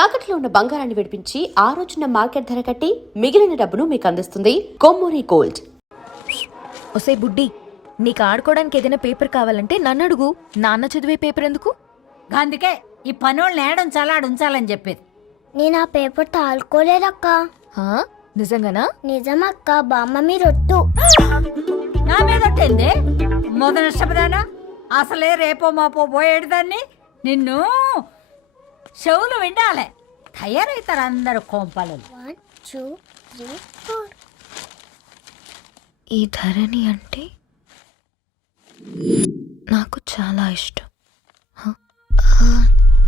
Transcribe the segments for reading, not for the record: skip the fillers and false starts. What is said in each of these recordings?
తాకట్లో ఉన్న బంగారాన్ని విడిపించి ఆ రోజున మార్కెట్ ధర కట్టి మిగిలిన డబ్బును మీకు అందిస్తుంది కొమ్మూరి గోల్డ్. ఒసే బుడ్డి, నీకు ఆడుకోవడానికి ఏదైనా పేపర్ కావాలంటే నన్ను అడుగు. నాన్న చదివే పేపర్ ఎందుకు? అందుకే ఈ పనోళ్ళని ఏడుంచాలా ఉంచాలని చెప్పేది. నేను ఆ పేపర్ తాలుకోలేదక్క. నిజంగానా? నిజమక్క, బామ్మ మీరొట్టు. నా మీద ఒట్టేంది మొదటి నష్టపదానా? అసలే రేపో మాపో పోయేడు దాన్ని. నిన్ను చెవులు వినాలే, తయారవుతారు అందరు కోంపాలు. 1 2 3 4. ఈ ధరణి అంటే నాకు చాలా ఇష్టం.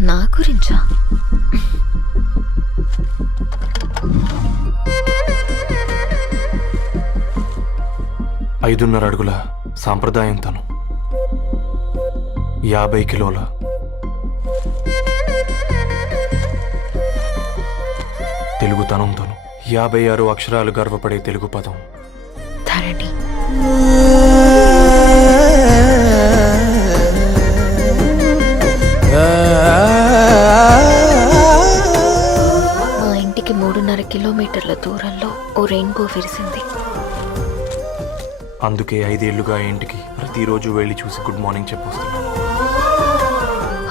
నా గురించా? ఐదున్నర అడుగుల సాంప్రదాయం తను, 50 కిలోల తెలుగుతనం తను, 56 అక్షరాలు గర్వపడే తెలుగు పదం ధరణి. మా ఇంటికి 3.5 కిలోమీటర్ల దూరంలో ఓ రెయిన్బో విరిసింది. అందుకే 5 ఏళ్లుగా ఇంటికి ప్రతిరోజు వెళ్ళి చూసి గుడ్ మార్నింగ్ చెప్పొస్తున్నాను.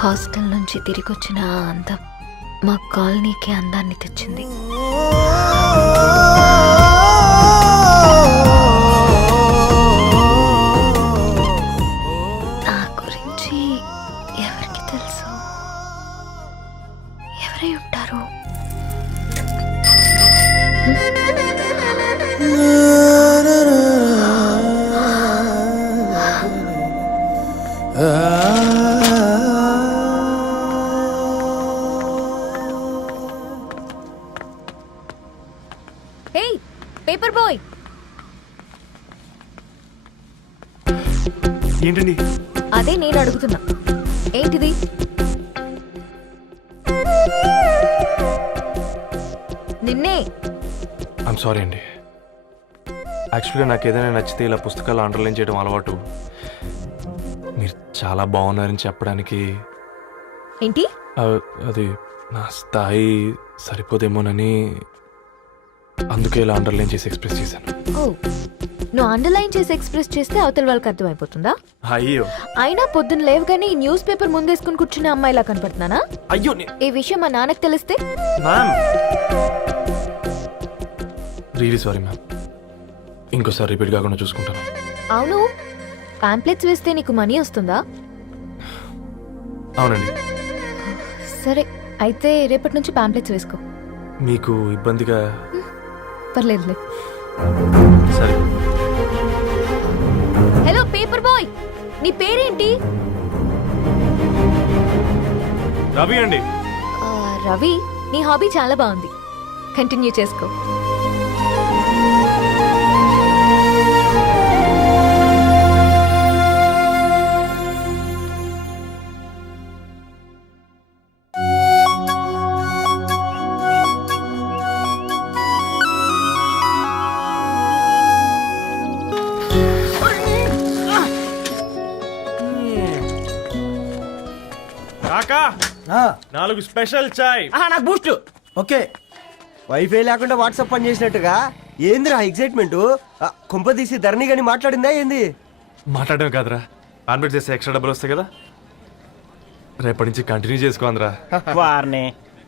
హాస్టల్ నుంచి తిరిగొచ్చిన ఆ అందం మా కాలనీకి అందాన్ని తెచ్చింది. నా గురించి ఎవరికి తెలుసు? ఎవరై ఉంటారు? హే పేపర్ బాయ్, ఏంటండి? అదే నేను అడుగుతున్నా, ఏంటిది? నిన్నే. ఐమ్ సారీ అండి. యాక్చువల్గా నాకు ఏదైనా నచ్చితే ఇలా పుస్తకాలు అండర్లైన్ చేయడం అలవాటు. మీరు చాలా బాగున్నారని చెప్పడానికి ఏంటి? అది నా స్థాయి సరిపోదేమోనని అందుకే ఇలా అండర్లైన్ చేసి ఎక్స్ప్రెస్ చేశాను. ఓ, నువ్వు అండర్లైన్ చేసి ఎక్స్ప్రెస్ చేస్తే అవతల వాళ్ళకి అర్థమైపోతుందా? అయ్యో, అయినా పొద్దున్న లేవగానే ఈ న్యూస్ పేపర్ ముందేసుకుని కూర్చునే అమ్మాయిలా కనపడుతున్నానా? అయ్యో ఈ విషయం మా నాన్నకి తెలిస్తే? Ma'am, really sorry ma'am. ఇంకోసారి రిపీట్ కాకుండా చూసుకుంటాను. అవును, పాంప్లెట్స్ వేస్తే నీకు మనీ వస్తుందా? అవునండి. సరే, అయితే రేపటి నుంచి పాంప్లెట్స్ వేసుకో. మీకు ఇబ్బందిగా? పర్లేదులే. సరే. హలో పేపర్ బాయ్, నీ పేరేంటి? రవి అండి. రవి, నీ హాబీ చాలా బాగుంది, కంటిన్యూ చేసుకో. కాకా, 4 స్పెషల్ చాయ్. నాకు బూస్ట్. ఓకే, వైఫై లేకుండా వాట్సాప్ పని చేసినట్టుగా ఏందిరా ఎక్సైట్మెంట్? కుంప తీసి ధరణి గాని మాట్లాడిందా ఏంది? మాట్లాడడం కాదురా, కాన్వర్ట్ చేస్తే ఎక్స్ట్రా డబ్బులు వస్తాయి కదా, రేపటి నుంచి కంటిన్యూ చేసుకోందిరా. వారిని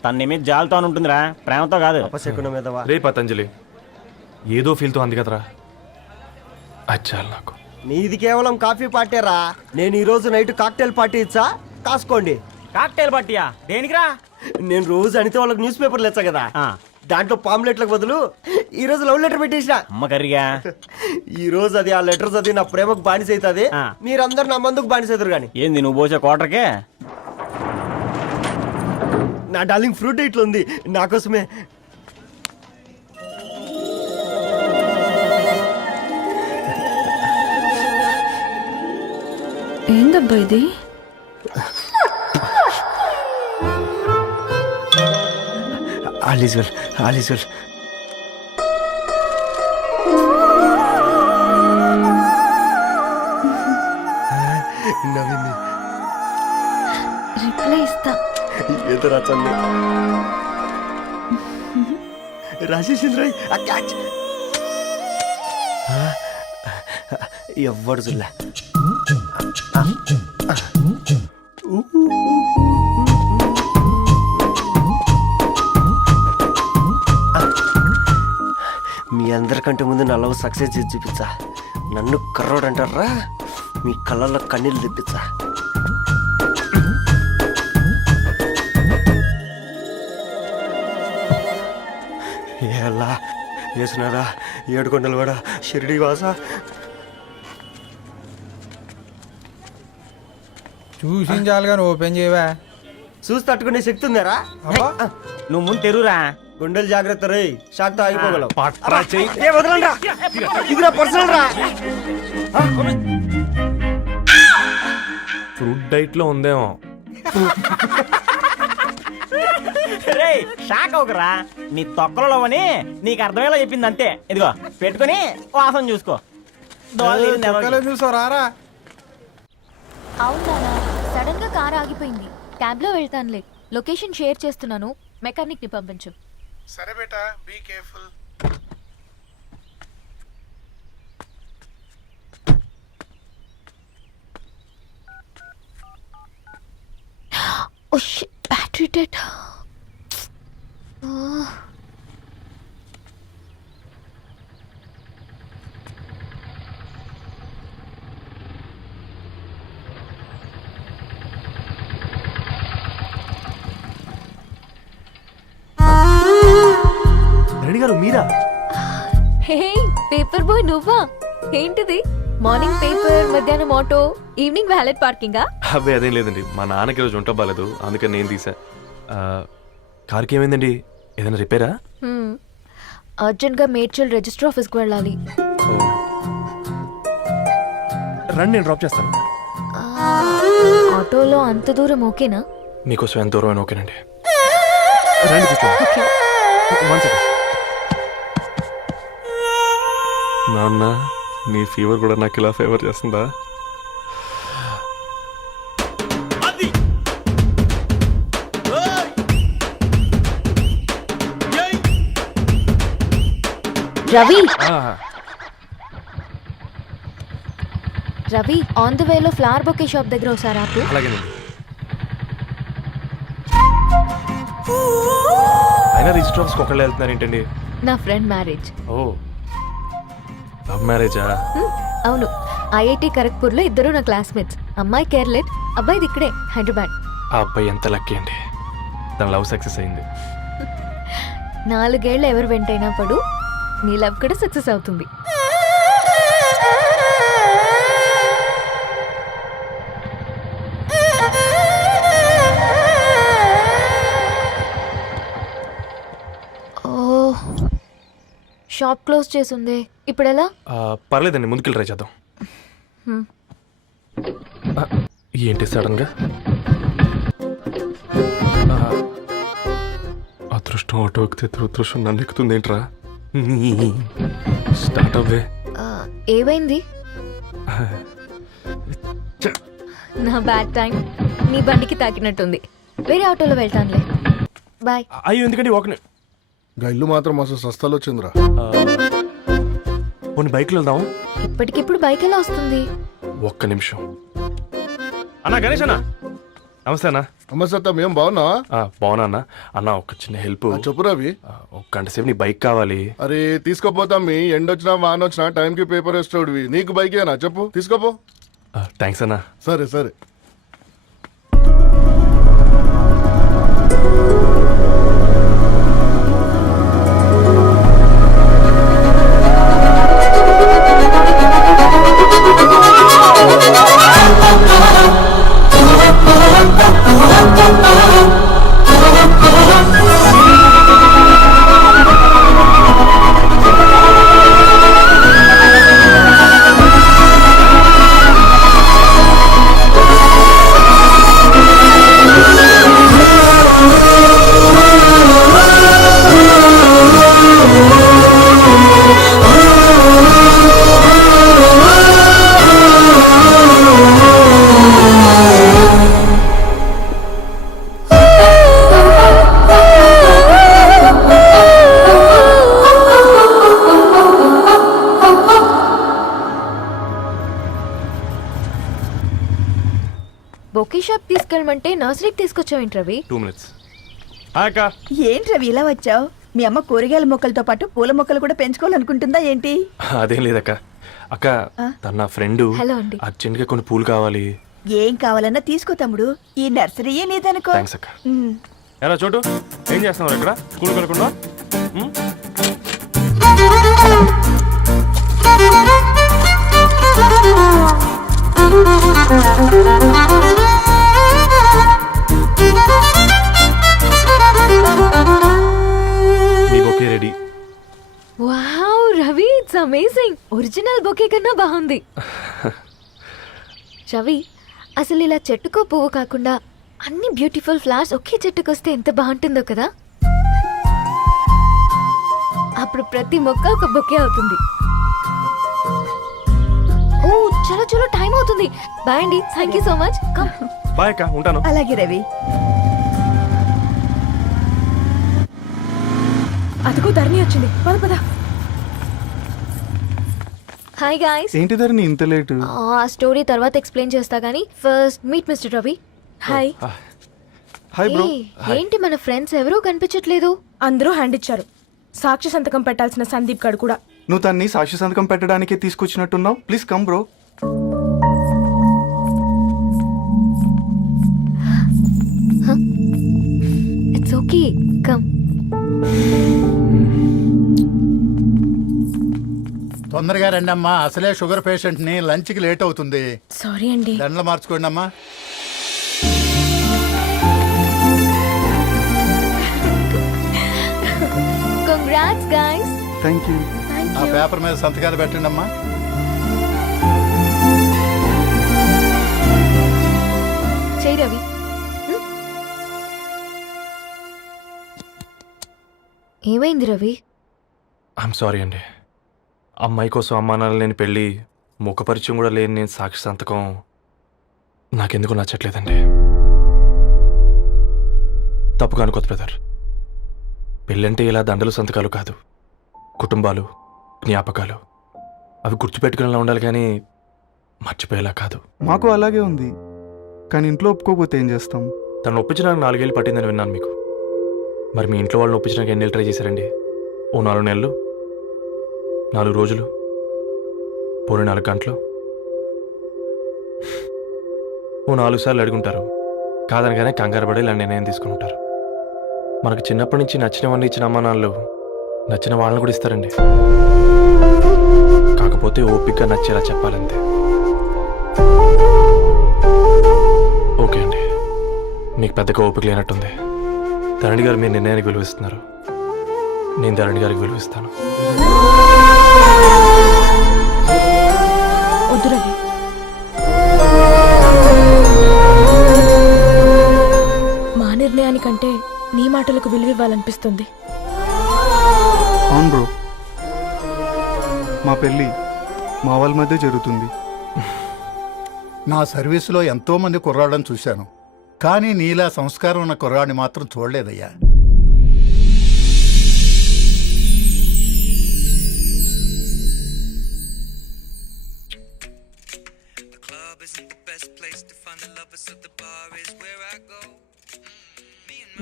తన మీద జాలతో ఉంటుందిరా, ప్రేమతో కాదు. అపశకునం మీద రే పతంజలి, ఏదో ఫీల్తో అంది కదరా, అచ్చాలి నాకు. నీది కేవలం కాఫీ పార్టీరా. నేను ఈ రోజు నైట్ కాక్టైల్ పార్టీ ఇచ్చా, కాసుకోండి. కాక్టైల్ పార్టీయా? దేనికిరా? నేను రోజు అనితే వాళ్ళకి న్యూస్ పేపర్లు ఇచ్చా కదా, దాంట్లో పాంప్లెట్లకు బదులు ఈ రోజు లవ్ లెటర్ పెట్టేసిన. అమ్మ కర్రీగా. ఈ రోజు అది ఆ లెటర్ చదివి నా ప్రేమకు బానిస అవుతుంది, మీరందరు నా మందుకు బానిస అవుతారు. కానీ ఏంది నువ్వు పోసే కోటర్కే? నా డార్లింగ్ ఫ్రూట్ ఇట్లా ఉంది నా కోసమే. ఏందబ్బా ఇది? All is well, all is well. Reply ఇస్తా. ఏదో రచండి. రాజేసింద్ర క్యాచ్ ఎవ్వడు చూడలే. మీ అందరికంటే ముందు నా లవ్ సక్సెస్ చేసి చూపించా. నన్ను కర్రోడు అంటారా, మీ కళ్ళల్లో కన్నీళ్ళు తెప్పించా. ఎలా వేసినారా ఏడుకొండలు కూడా షిరిడి వాస. చూసించాలి కానీ ఓపెన్ చేయవా? చూసి తట్టుకునే శక్తి ఉందారా? నువ్వు ముందు తెరురా. గుండెలు జాగ్రత్త రే, షాక్ తో ఆగిపోగలవు. పట్రా చెయ్యి. ఏ వదలండి రా, ఇది నా పర్సనల్ రా. ఫ్రూట్ డైట్ లో ఉందేమో. రే షాక్ అవకరా, నీ తొక్కలలో అని నీకు అర్థమయ్యేలా చెప్పింది అంతే. ఇదిగో పెట్టుకొని వాసన చూసుకో. చూసారా? అవునా, సడన్ గా కార్ ఆగిపోయింది. క్యాబ్ లో వెళ్తానులే. లొకేషన్ షేర్ చేస్తున్నాను, మెకానిక్ ని పంపించు. సరే బేటా, be careful. Oh shit, battery dead. Reddy garu మీరా? హే పేపర్ బాయ్, నువ్వా? ఏంటిది? మార్నింగ్ పేపర్, మధ్యాహ్నం ఆటో, ఈవినింగ్ వ్యాలెట్ పార్కింగా? అబ్బాయి అదేం లేదండి, మా నాన్నకి రోజు ఉంట బాగాలేదు, అందుకని నేను తీసా. కార్కి ఏమైందండి? ఏదైనా రిపేరా? అర్జెంట్ గా మేడ్చల్ రిజిస్టర్ ఆఫీస్ కు వెళ్ళాలి. రండి, నేను డ్రాప్ చేస్తాను. ఆటోలో అంత దూరం ఓకేనా? మీకోసం ఎంత దూరం అయినా ఓకేనండి. రండి కూర్చోండి. One second. నాన్న, నీ ఫీవర్ కూడా నాకు ఇలా ఫేవర్ చేస్తుందా? రవి, రవి ఆన్ ద వేలో ఫ్లవర్ బొకే షాప్ దగ్గర ఒకసారి ఆపు. అలాగేనండి. అయినా రిజిస్టర్ ఆఫీస్కి ఒకళ్ళు వెళ్తున్నారు ఏంటండి? నా ఫ్రెండ్ మ్యారేజ్. ఓ, లవ్ మ్యారేజా? అవును, ఐఐటి ఖరగ్పూర్ లో ఇద్దరు నా క్లాస్మేట్స్. అమ్మాయి కేర్లెట్, అబ్బాయిది ఇక్కడే హైదరాబాద్. ఆ అబ్బాయి ఎంత లక్కీ అండి, తన లవ్ సక్సెస్ అయింది. 4 ఏళ్ళు ఎవరు వెంటైనా పడు, నీ లవ్ కూడా సక్సెస్ అవుతుంది. షాప్ క్లోజ్ చేసింది, ఇప్పుడు ఎలా? పర్లేదండి, ముందుకెళ్ళి ట్రై చేద్దాం. ఏంటి సడన్ గా? అదృష్టం ఆటో ఎక్కితే దురదృష్టం నన్ను ఎక్కుతుంది ఏంట్రా? స్టార్ట్ అవ్వే. ఏమైంది? నా బ్యాడ్ టైం నీ బండికి తాకినట్టుంది. వేరే ఆటోలో వెళ్తానులే, బాయ్. అయ్యో ఎందుకండి ఒక ఇల్లు మాత్రం మస్తు సస్తాలు వచ్చిందిరా. కొన్ని బైక్లో వెళ్దాం. ఇప్పటికిప్పుడు బైక్ ఎలా వస్తుంది? ఒక్క నిమిషం. అన్నా గణేష్ అన్న, నమస్తే అన్న. నమస్తే, ఏం బాగున్నావా? బాగున్నా అన్న. అన్న ఒక చిన్న హెల్ప్. చెప్పు రవి. ఒక గంట సేపు నీ బైక్ కావాలి. అరే తీసుకోపోతాం, మీ ఎండొచ్చినా వానొచ్చినా టైంకి పేపర్ వేస్తాడువి. నీకు బైక్ ఏనా? చెప్పు, తీసుకోపో. థ్యాంక్స్ అన్న. సరే సరే. తీసుకెళ్ళమంటే నర్సరీకి తీసుకొచ్చావేంటి రవి? 2 minutes. హాయ్ అక్క. ఏంటి రవి ఇలా వచ్చావు? మీ అమ్మ కూరగాయల మొక్కలతో పాటు పూల మొక్కలు కూడా పెంచుకోవాలనుకుంటుందా ఏంటి? అదేం లేదక్క. అక్క తన నా ఫ్రెండ్ హలో అండి. అర్జెంట్గా కొన్ని పూలు కావాలి. ఏం కావాలన్నా తీసుకో తమ్ముడు, ఈ నర్సరీయే నీదనుకో. థ్యాంక్స్ అక్క. ఎలా చోటు ఏం చేస్తున్నావు ఇక్కడ స్కూల్కి వెళ్ళకుండా? మీ bouquet ready. Wow Ravi, it's amazing. Original bouquet కన్నా బాగుంది. రవి, అసలు ఇలా చెట్టుకో పువ్వు కాకుండా అన్ని బ్యూటిఫుల్ ఫ్లవర్స్ ఒకే చెట్టుకు వస్తే ఎంత బాగుంటుందో కదా. అప్పుడు ప్రతి మొక్క ఒక బొకే అవుతుంది. ఓ చలో చలో, టైం అవుతుంది. బాయ్ అండి, thank you so much. Bye అక్క, ఉంటాను. అలాగే రవి. అదిగో ధరణి వచ్చింది, పద పద. Hi guys. ఏంటి ధరణి ఇంత లేటు? ఆ స్టోరీ తర్వాత ఎక్స్ప్లెయిన్ చేస్తా గానీ first meet mister Ravi. Hi. Hi bro. ఏంటి మన ఫ్రెండ్స్ ఎవరూ కనిపించట్లేదు? అందరూ హ్యాండ్ ఇచ్చారు. సాక్షి సంతకం పెట్టాల్సిన సందీప్ గడు కూడా. నువ్వు తన్ని సాక్షి సంతకం పెట్టడానికే తీసుకొచ్చినట్టున్నావు. Please come bro. It's okay, come. తొందరగా రండి అమ్మా, అసలే షుగర్ పేషెంట్ ని, లంచ్ కి లేట్ అవుతుంది. సారీ అండి. దండలు మార్చుకోండి అమ్మా. Congrats guys. Thank you. ఆ పేపర్ మీద సంతకాలు పెట్టండి అమ్మా. చెయ్ రవి. ఏమైంది రవి? ఐఎమ్ సారీ అండి. అమ్మాయి కోసం అమ్మానాలు లేని పెళ్ళి, ముఖపరిచయం కూడా లేని నేను సాక్షి సంతకం నాకెందుకు నచ్చట్లేదండి. తప్పుగా అనుకోదు బ్రదర్. పెళ్ళంటే ఇలా దండలు సంతకాలు కాదు, కుటుంబాలు, జ్ఞాపకాలు. అవి గుర్తుపెట్టుకునేలా ఉండాలి కానీ మర్చిపోయేలా కాదు. మాకు అలాగే ఉంది, కానీ ఇంట్లో ఒప్పుకోకపోతే ఏం చేస్తాం? తను ఒప్పించడానికి 4 ఏళ్ళు పట్టిందని విన్నాను మీకు. మరి మీ ఇంట్లో వాళ్ళని ఒప్పించడానికి ఎన్ని ఏళ్ళు ట్రై చేశారండి? ఓ 4 నెలలు, 4 రోజులు, పోనీ 4 గంటలు, ఓ 4 సార్లు అడుగుంటారు. కాదనగానే కంగారు పడి ఇలా నిర్ణయం తీసుకుని ఉంటారు. మనకు చిన్నప్పటి నుంచి నచ్చినవన్నీ ఇచ్చిన అమ్మా నాన్నలు నచ్చిన వాళ్ళని కూడా ఇస్తారండి. కాకపోతే ఓపిక నచ్చేలా చెప్పాలంతే. ఓకే అండి, మీకు పెద్దగా ఓపిక లేనట్టుంది. ధరణి గారు మీ నిర్ణయానికి విలువిస్తున్నారు, నేను ధరణి గారికి విలువిస్తాను. వద్దు రవి. మా నిర్ణయానికంటే నీ మాటలకు విలువివ్వాలనిపిస్తుంది. అవును బ్రో, మా పెళ్ళి మా వాళ్ళ మధ్య జరుగుతుంది. నా సర్వీసులో ఎంతో మంది కుర్రాళ్ళని చూశాను, కానీ నీలా సంస్కారం ఉన్న కుర్రాడిని మాత్రం చూడలేదయ్యా.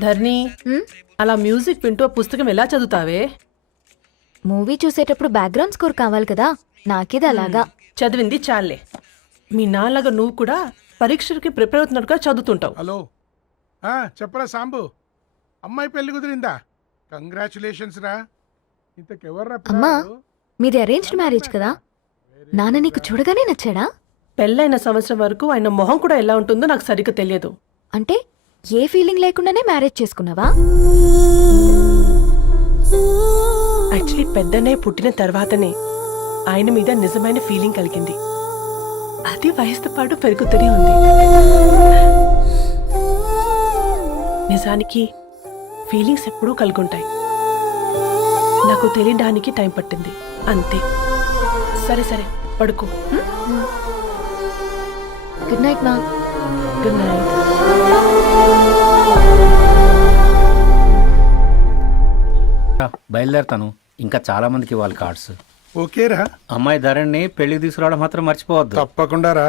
ధర్ని, అలా మ్యూజిక్ వింటూ ఆ పుస్తకం ఎలా చదువుతావే? మూవీ చూసేటప్పుడు బ్యాక్గ్రౌండ్ స్కోర్ కావాలి కదా, నాకిది అలాగా. చదివింది చాలే. మీ నాన్నగా నువ్వు కూడా పరీక్షలకి ప్రిపేర్ అవుతున్నట్టుగా చదువుతుంటావు. హలో, చెప్పరా సాంబు, అమ్మాయి పెళ్లి కుదిరిందా? కంగ్రాచులేషన్స్ రా. ఇంతకెవర్రా? అమ్మా, మీది అరేంజ్డ్ మ్యారేజ్ కదా, నాన్న నీకు చూడగానే నచ్చాడా? పెళ్ళైన సంవత్సరం వరకు ఆయన మొహం కూడా ఎలా ఉంటుందో నాకు సరిగ్గా తెలియదు. అంటే ఏ ఫీలింగ్ లేకుండానే మ్యారేజ్ చేసుకున్నావా? యాక్చువల్లీ పెద్దనే పుట్టిన తర్వాతనే ఆయన మీద నిజమైన ఫీలింగ్ కలిగింది. అది వయసుతో పాటు పెరుగుతూనే ఉంది. నిజానికి ఫీలింగ్స్ ఎప్పుడూ కలుగుంటాయి. నాకు తెలియడానికి టైం పట్టింది అంతే. సరే సరే, పడుకో. గుడ్ నైట్ మా. Good night. బయలుదేరుతాను, ఇంకా చాలా మందికి ఇవ్వాలి కార్డ్స్. ఓకేరా. అమ్మాయి ధరణి పెళ్లికి తీసుకురావడం మాత్రం మర్చిపోవద్దు. తప్పకుండా రా.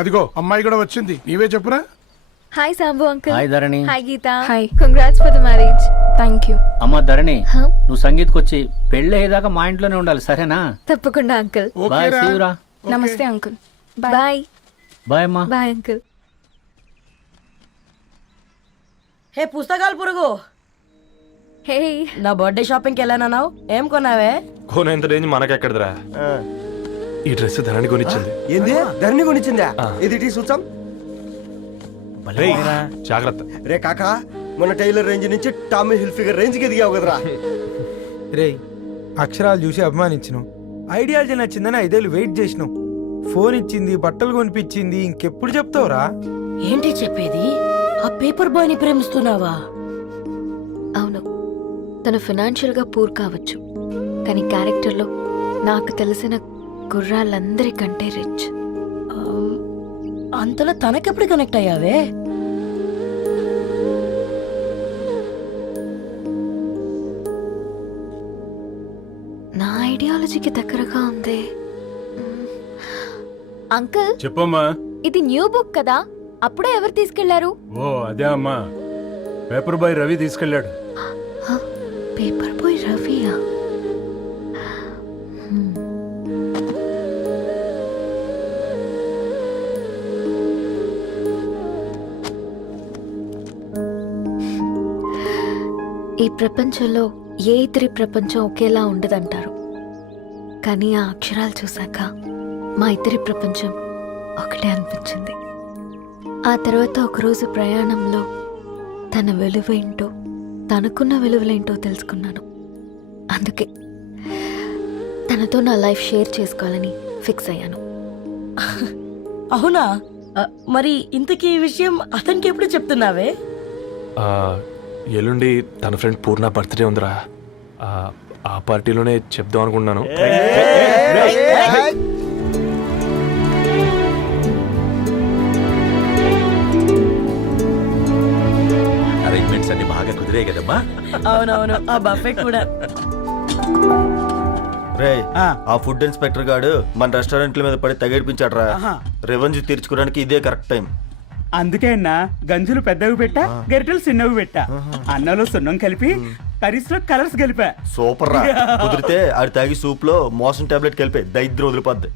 అదిగో అమ్మాయి కూడా వచ్చింది, నీవే చెప్పురా. Hi Sambu uncle. Hi Dharani. Hi Geetha. Hi. Congrats for the marriage. Thank you. అమ్మ ధరణి, నువ్వు సంగీత్కి వచ్చి పెళ్ళి అయ్యేదాకా మా ఇంట్లోనే ఉండాలి, సరేనా? తప్పకుండా అంకుల్. బాయ్, ఓకేరా? సీయురా. నమస్తే అంకుల్. బాయ్. బాయ్ అమ్మా. Bye uncle. హే పుస్తకాలు పురుగు, హే నా బర్త్డే షాపింగ్కి వెళ్ళానన్నావు, ఏం కొన్నావే? కోనేంత రేంజ్ మనకెక్కడదిరా. ఈ డ్రెస్ ధరణి కొనిచ్చింది. ఏంది ధరణి కొనిచ్చిందా? ఆ. ఇది టీ సూచం. రేయ్, జాగ్రత్త. రే కాకా, మన టైలర్ రేంజ్ నుంచి టామీ హిల్ఫిగర్ రేంజ్ కి ఎదిగావు కదరా. రే అక్షరాలు చూసి అభిమానించను, ఐడియాలజీ నచ్చిందని 5 ఏళ్ళు వెయిట్ చేసినావు. ఫోన్ ఇచ్చింది, బట్టలు కొనిపించింది, ఇంకెప్పుడు చెప్తావురా? ఏంటి చెప్పేది? ఆ పేపర్ బాయ్ ని ప్రేమిస్తున్నావా? అవును, తను ఫినాన్షియల్గా పూర్ కావచ్చు, కానీ క్యారెక్టర్లో నాకు తెలిసిన గుర్రాలందరికంటే రిచ్. అంతలో తనకెప్పుడు కనెక్ట్ అయ్యావే? నా ఐడియాలజీకి దగ్గరగా ఉంది. అంకుల్, చెప్పమ్మా. ఇది న్యూ బుక్ కదా, అప్పుడే ఎవరు తీసుకెళ్లారు? ఓ అదే అమ్మా, పేపర్ బాయ్ రవి తీసుకెళ్ళాడు. పేపర్ బాయ్ రవియా? ఈ ప్రపంచంలో ఏ ఇతరి ప్రపంచం ఒకేలా ఉండదంటారు, కానీ ఆ అక్షరాలు చూశాక మా ఇద్దరి ప్రపంచం ఒకటే అనిపించింది. ఆ తర్వాత ఒకరోజు ప్రయాణంలో తన విలువేంటో, తనకున్న విలువలేంటో తెలుసుకున్నాను. అందుకే తనతో నా లైఫ్ షేర్ చేసుకోవాలని ఫిక్స్ అయ్యాను. అవునా? మరి ఇంతకీ ఈ విషయం అతనికి ఎప్పుడు చెప్తున్నావే? ఆ, ఎల్లుండి తన ఫ్రెండ్ పూర్ణ బర్త్డే ఉందిరా. ఆ పార్టీలోనే చెప్దాం అనుకున్నాను. అరేంజ్మెంట్స్ అన్ని బాగా కుదిరే కదమ్మా. అవునవును, ఆ బఫే కూడా. రే ఆ ఫుడ్ ఇన్స్పెక్టర్ గాడు మన రెస్టారెంట్ల మీద పడి తగేడిపించాడ్రా. రెవెన్యూ తీర్చుకోవడానికి ఇదే కరెక్ట్ టైం. అందుకే అన్న గంజులు పెద్దవి పెట్టా, గరిటెలు చిన్నవి పెట్టా, అన్నంలో సున్నం కలిపి కర్రీస్ లో కలర్స్ కలిపా. సూపర్ రా. కుదిరితే ఆడి తాగి సూప్ లో మోషన్ టాబ్లెట్ కలిపే దైద్యం వదిలిపోద్ది.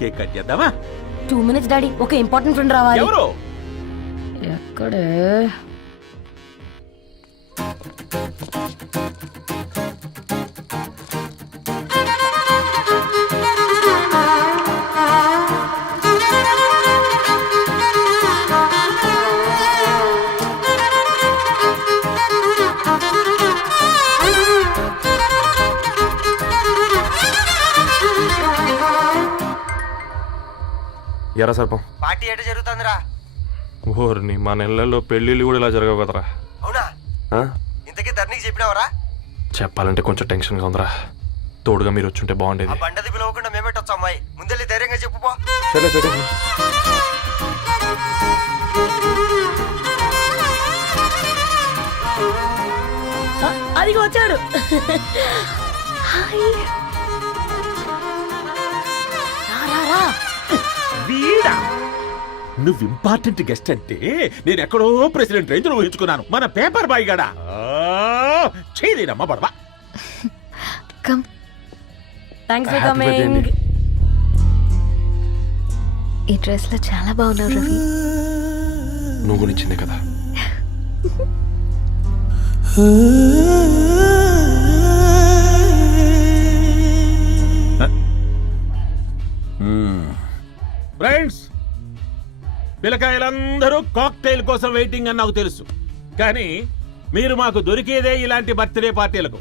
కేక్ కట్ చేద్దామా? 2 minutes డాడీ, ఒక ఇంపార్టెంట్ ఫ్రెండ్ రావాలి. ఎక్కడే? ఎరా సర్పం, పార్టీ ఎట జరుగుతుందిరా? ఓర్ని మా నెలల్లో పెళ్ళిళ్ళు కూడా ఇలా జరగవు కదరా. అవునా? ఆ? ఇంతకీ ధరణికి చెప్పినావరా? చెప్పాలంటే కొంచెం టెన్షన్గా ఉందిరా. తోడుగా మీరు వచ్చుంటే బాగుండేది. బండది పిలవకుండా మేమేటొచ్చా అమ్మాయి? ముందెళ్ళి ధైర్యంగా చెప్పుపో. సరే సరే. అది వచ్చాడు. వీడా? నువ్వు ఇంపార్టెంట్ గెస్ట్ అంటే నేను ఎక్కడో ప్రెసిడెంట్ రేంజ్ లో ఊహించుకున్నాను. మన పేపర్ బాయ్ గడా చేయలేదమ్మా బడవా. Come. Thanks for Happy birthday coming. అండి. ఈ డ్రెస్ లో చాలా బాగున్నావు రవి. నువ్వు గురించిందే కదా. ఫ్రెండ్స్, పిల్లకాయలందరూ కాక్టైల్ కోసం వెయిటింగ్ అని నాకు తెలుసు, కానీ మీరు మాకు దొరికేదే ఇలాంటి బర్త్డే పార్టీలకు.